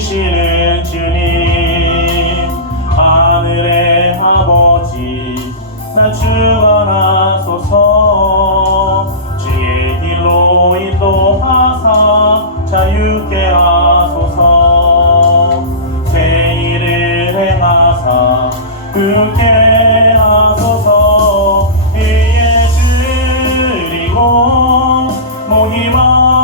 지키시는 주님. 하늘의 아버지 나 주관하소서. 주의 길로 인도하사 자유케 하소서. 새 일을 행하사 그렇게 하소서. 이에 주리고 목이 마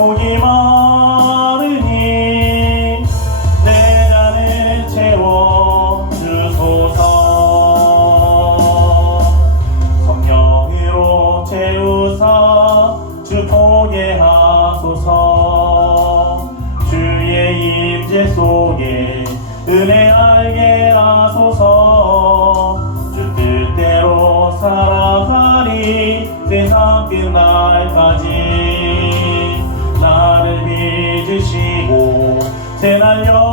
목이 마르니 내 잔을 채워 주소서. 성령으로 채우사 주토게 하소서. 주의 임재 속에 은혜 알게 하소서. 주 뜻대로 살아가리 세상 끝날까지 나를 빚으시고 새날 여